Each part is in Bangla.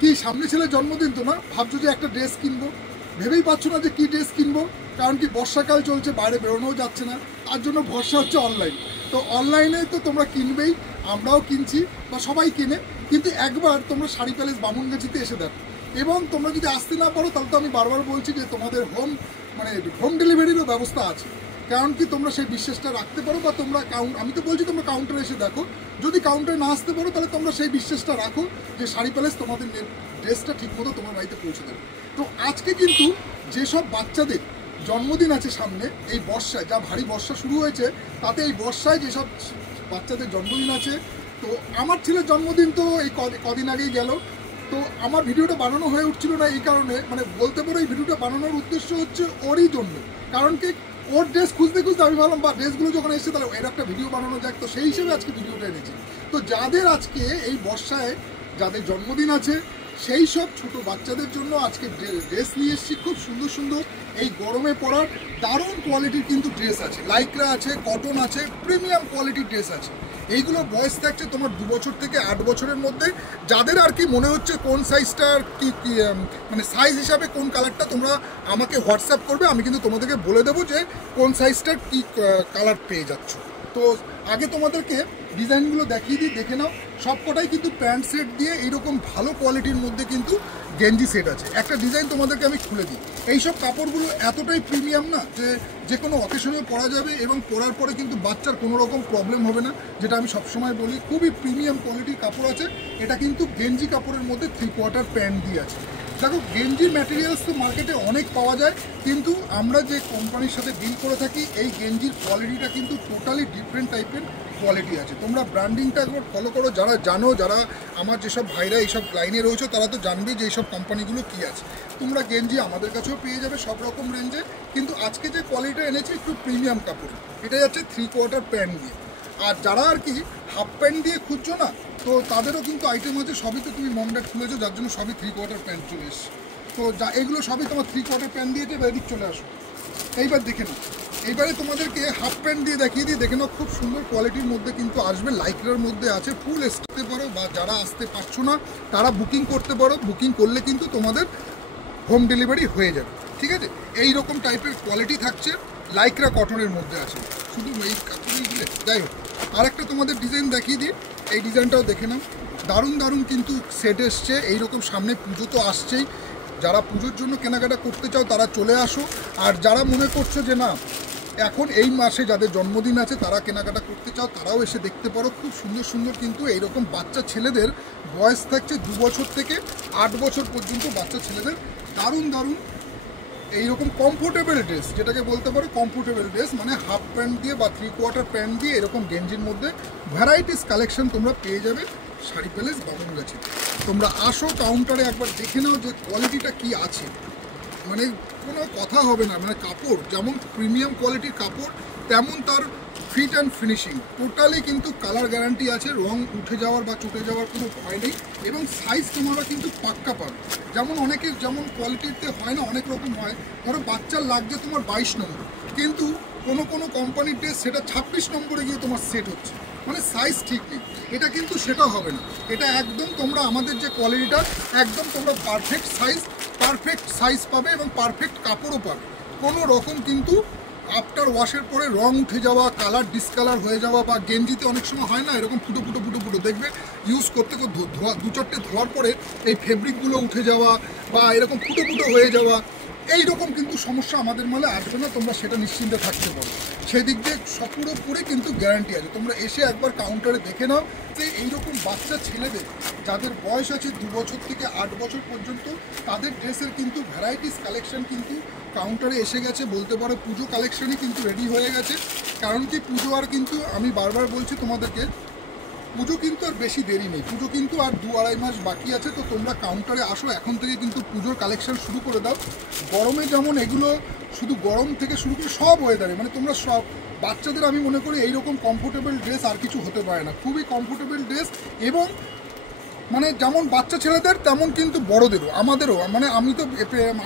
কি সামনে ছেলের জন্মদিন তো না, ভাবছো যে একটা ড্রেস কিনবো, ভেবেই পাচ্ছ না যে কি ড্রেস কিনবো, কারণ কি বর্ষাকাল চলছে, বাইরে বেরোনোও যাচ্ছে না, তার জন্য ভরসা হচ্ছে অনলাইন। তো অনলাইনে তো তোমরা কিনবেই, আমরাও কিনছি বা সবাই কিনে, কিন্তু একবার তোমরা শাড়ি প্যালেস বামুনগাছিতে এসে দেখো। এবং তোমরা যদি আসতে না পারো তাহলে তো আমি বারবার বলছি যে তোমাদের হোম ডেলিভারিরও ব্যবস্থা আছে, কারণ কি তোমরা সেই বিশ্বাসটা রাখতে পারো, বা তোমরা আমি তো বলছি তোমরা কাউন্টারে এসে দেখো, যদি কাউন্টারে না আসতে পারো তাহলে তোমরা সেই বিশ্বাসটা রাখো যে শাড়ি প্যালেস তোমাদের ড্রেসটা ঠিকমতো তোমার বাড়িতে পৌঁছে দেবে। তো আজকে কিন্তু যেসব বাচ্চাদের জন্মদিন আছে সামনে, এই বর্ষায়, যা ভারী বর্ষা শুরু হয়েছে, তাতে এই বর্ষায় যেসব বাচ্চাদের জন্মদিন আছে, তো আমার ছেলের জন্মদিন তো এই কদিন আগেই গেল। তো আমার ভিডিওটা বানানো হয়ে উঠছিল না এই কারণে, মানে বলতে পারো এই ভিডিওটা বানানোর উদ্দেশ্য হচ্ছে ওরই জন্য, কারণ কি ওর ড্রেস খুঁজতে খুঁজতে আমি ভাবলাম বা ড্রেসগুলো যখন এসেছে তাহলে এর একটা ভিডিও বানানো যাক, তো সেই হিসেবে আজকে ভিডিওটা এনেছি। তো যাদের আজকে এই বর্ষায় যাদের জন্মদিন আছে সেই সব ছোট বাচ্চাদের জন্য আজকে ড্রেস নিয়ে এসেছি, খুব সুন্দর সুন্দর এই গরমে পরার দারুণ কোয়ালিটির কিন্তু ড্রেস আছে, লাইক্রা আছে, কটন আছে, প্রিমিয়াম কোয়ালিটির ড্রেস আছে। এইগুলো বয়স থাকছে তোমার 2 বছর থেকে 8 বছরের মধ্যে, যাদের আর কি মনে হচ্ছে কোন সাইজটার কি মানে সাইজ হিসাবে কোন কালারটা তোমরা আমাকে হোয়াটসঅ্যাপ করবে, আমি কিন্তু তোমাদেরকে বলে দেবো যে কোন সাইজটার কি কালার পেয়ে যাচ্ছ। তো আগে তোমাদেরকে ডিজাইনগুলো দেখিয়ে দিই, দেখে নাও। সবকটাই কিন্তু প্যান্ট সেট দিয়ে এইরকম ভালো কোয়ালিটির মধ্যে কিন্তু গেঞ্জি সেট আছে। একটা ডিজাইন তোমাদেরকে আমি খুলে দিই। এইসব কাপড়গুলো এতটাই প্রিমিয়াম না যে কোনো অকেশনে পরা যাবে, এবং পরার পরে কিন্তু বাচ্চার কোনো রকম প্রবলেম হবে না, যেটা আমি সবসময় বলি। খুবই প্রিমিয়াম কোয়ালিটির কাপড় আছে। এটা কিন্তু গেঞ্জি কাপড়ের মধ্যে 3/4 প্যান্ট দিয়ে আছে। দেখো, গেঞ্জির ম্যাটেরিয়ালস তো মার্কেটে অনেক পাওয়া যায়, কিন্তু আমরা যে কোম্পানির সাথে ডিল করে থাকি এই গেঞ্জির কোয়ালিটিটা কিন্তু টোটালি ডিফারেন্ট টাইপের কোয়ালিটি আছে। তোমরা ব্র্যান্ডিংটা একবার ফলো করো, যারা জানো, যারা আমার যেসব ভাইরা এইসব লাইনে রয়েছে তারা তো জানবে যে এইসব কোম্পানিগুলো কী আছে। তোমরা গেঞ্জি আমাদের কাছেও পেয়ে যাবে সব রকম রেঞ্জে, কিন্তু আজকে যে কোয়ালিটিটা এনেছি একটু প্রিমিয়াম কাপড়, এটা যাচ্ছে 3/4 প্যান্ট দিয়ে। আর যারা আর কি হাফ প্যান্ট দিয়ে খুঁজছো না, তো তাদেরও কিন্তু আইটেম আছে। সবই তো তুমি মমডাট খুলেছো, যার জন্য সবই 3/4 প্যান্ট চলে এসছে। তো এগুলো সবই তোমার 3/4 প্যান্ট দিয়েছে। এবার এদিক চলে আসো, এইবার দেখে নাও। এইবারে তোমাদেরকে হাফ প্যান্ট দিয়ে দেখিয়ে দিই, দেখে নাও। খুব সুন্দর কোয়ালিটির মধ্যে কিন্তু আসবে, লাইক্রার মধ্যে আছে। ফুল আসতে পারো, বা যারা আসতে পারছো না তারা বুকিং করতে পারো। বুকিং করলে কিন্তু তোমাদের হোম ডেলিভারি হয়ে যাবে, ঠিক আছে। এই রকম টাইপের কোয়ালিটি থাকছে, লাইক্রা কটনের মধ্যে আছে। শুধু এই কাপড়েই দিলে যাই হোক। আরেকটা তোমাদের ডিজাইন দেখিয়ে দিই, এই ডিজাইনটাও দেখে নাও। দারুণ দারুণ কিন্তু সেট এসছে। এইরকম সামনে পুজো তো আসছেই, যারা পুজোর জন্য কেনাকাটা করতে চাও তারা চলে আসো। আর যারা মনে করছো যে না, এখন এই মাসে যাদের জন্মদিন আছে তারা কেনাকাটা করতে চাও, তারাও এসে দেখতে পারো। খুব সুন্দর সুন্দর কিন্তু এইরকম বাচ্চা ছেলেদের বয়স থাকছে 2 বছর থেকে 8 বছর পর্যন্ত বাচ্চা ছেলেদের দারুণ দারুণ এইরকম কমফোর্টেবল ড্রেস, যেটাকে বলতে পারো কমফোর্টেবল ড্রেস, মানে হাফ প্যান্ট দিয়ে বা 3/4 প্যান্ট দিয়ে এরকম গেঞ্জির মধ্যে ভ্যারাইটিস কালেকশন তোমরা পেয়ে যাবে শাড়ি প্যালেস বামুনগাছি। তোমরা আসো, কাউন্টারে একবার দেখে নাও যে কোয়ালিটিটা কি আছে, মানে কোনো কথা হবে না। মানে কাপড় যেমন প্রিমিয়াম কোয়ালিটির কাপড়, তেমন তার ফিট অ্যান্ড ফিনিশিং টোটালি কিন্তু কালার গ্যারান্টি আছে, রং উঠে যাওয়ার বা চটে যাওয়ার কোনো ভয় নেই। এবং সাইজ তোমরা কিন্তু পাক্কা পাবে। যেমন অনেকের যেমন কোয়ালিটিতে হয় না, অনেক রকম হয়। ধরো বাচ্চার লাগছে তোমার 22 নম্বর, কিন্তু কোনো কোনো কোম্পানির ড্রেস সেটা 26 নম্বরে গিয়ে তোমার সেট হচ্ছে, মানে সাইজ ঠিক নেই। এটা কিন্তু সেটা হবে না, এটা একদম তোমরা আমাদের যে কোয়ালিটিটা একদম তোমরা পারফেক্ট সাইজ পাবে, এবং পারফেক্ট কাপড়ও পাবে। কোনো রকম কিন্তু আফটার ওয়াশের পরে রং উঠে যাওয়া, কালার ডিসকালার হয়ে যাওয়া, বা গেঞ্জিতে অনেক সময় হয় না এরকম ফুটো ফুটো ফুটো ফুটো, দেখবে ইউজ করতে করতে ধোয়া 2-4টে ধোয়ার পরে এই ফেব্রিকগুলো উঠে যাওয়া বা এরকম ফুটো ফুটো হয়ে যাওয়া, এইরকম কিন্তু সমস্যা আমাদের মালে আসবে না। তোমরা সেটা নিশ্চিন্তে থাকতে পারো, সেই দিক দিয়ে পুরোপুরি কিন্তু গ্যারান্টি আছে। তোমরা এসে একবার কাউন্টারে দেখে নাও যে এইরকম বাচ্চা ছেলেদের যাদের বয়স আছে 2 বছর থেকে 8 বছর পর্যন্ত, তাদের ড্রেসের কিন্তু ভ্যারাইটিস কালেকশন কিন্তু কাউন্টারে এসে গেছে। বলতে পারো পুজো কালেকশনই কিন্তু রেডি হয়ে গেছে, কারণ কি পুজো আর কিন্তু আমি বারবার বলছি তোমাদেরকে, পুজো কিন্তু আর বেশি দেরি নেই, পুজো কিন্তু আর 2-2.5 মাস বাকি আছে। তো তোমরা কাউন্টারে আসো, এখন থেকে কিন্তু পুজোর কালেকশন শুরু করে দাও। গরমে যেমন এগুলো শুধু গরম থেকে শুরু করে সব ওয়েদারে, মানে তোমরা সব বাচ্চাদের আমি মনে করি এইরকম কমফোর্টেবল ড্রেস আর কিছু হতে পারে না। খুবই কমফোর্টেবল ড্রেস, এবং মানে যেমন বাচ্চা ছেলেদের তেমন কিন্তু বড়দেরও, আমাদেরও। মানে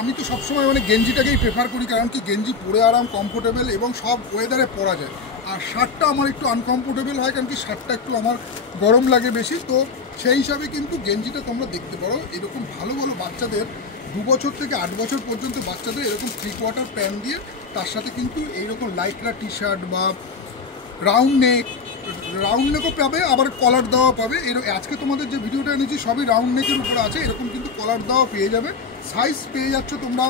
আমি তো সবসময় মানে গেঞ্জিটাকেই প্রেফার করি, কারণ কি গেঞ্জি পরে আরাম, কমফোর্টেবল, এবং সব ওয়েদারে পরা যায়। আর শার্টটা আমার একটু আনকমফোর্টেবল হয়, কারণ কি শার্টটা একটু আমার গরম লাগে বেশি। তো সেই হিসাবে কিন্তু গেঞ্জিটা তোমরা দেখতে পারো, এরকম ভালো ভালো বাচ্চাদের 2 বছর থেকে 8 বছর পর্যন্ত বাচ্চাদের এরকম 3/4 প্যান্ট দিয়ে তার সাথে কিন্তু এইরকম লাইকরা টি শার্ট বা রাউন্ড নেকও পাবে, আবার কলার দেওয়া পাবে। আজকে তোমাদের যে ভিডিওটা এনেছি সবই রাউন্ড নেকের উপরে আছে, এরকম কিন্তু কলার দেওয়া পেয়ে যাবে। সাইজ পেয়ে যাচ্ছ তোমরা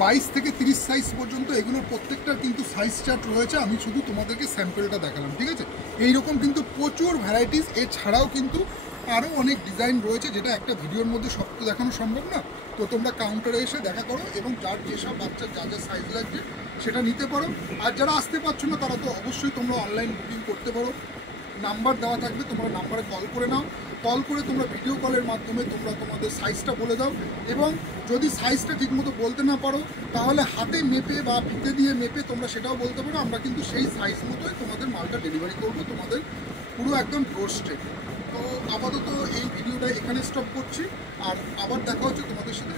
22 থেকে 30 সাইজ পর্যন্ত। এগুলোর প্রত্যেকটার কিন্তু সাইজ চার্ট রয়েছে, আমি শুধু তোমাদেরকে স্যাম্পেলটা দেখালাম, ঠিক আছে। এইরকম কিন্তু প্রচুর ভ্যারাইটিস, এছাড়াও কিন্তু আরও অনেক ডিজাইন রয়েছে, যেটা একটা ভিডিওর মধ্যে সব তো দেখানো সম্ভব না। তো তোমরা কাউন্টারে এসে দেখা করো এবং যার যেসব বাচ্চার যা যা সাইজ লাগছে সেটা নিতে পারো। আর যারা আসতে পারছো না তারা তো অবশ্যই তোমরা অনলাইন বুকিং করতে পারো, নাম্বার দেওয়া থাকবে, তোমরা নাম্বারে কল করে নাও। কল করে তোমরা ভিডিও কলের মাধ্যমে তোমরা তোমাদের সাইজটা বলে দাও, এবং যদি সাইজটা ঠিকমতো বলতে না পারো তাহলে হাতে মেপে বা ফিতে দিয়ে মেপে তোমরা সেটাও বলতে পারো। আমরা কিন্তু সেই সাইজ মতোই তোমাদের মালটা ডেলিভারি করবো তোমাদের পুরো একদম ডোরস্টেপ। তো আপাতত এই ভিডিওটা এখানে স্টপ করছি, আর আবার দেখা হচ্ছে তোমাদের সাথে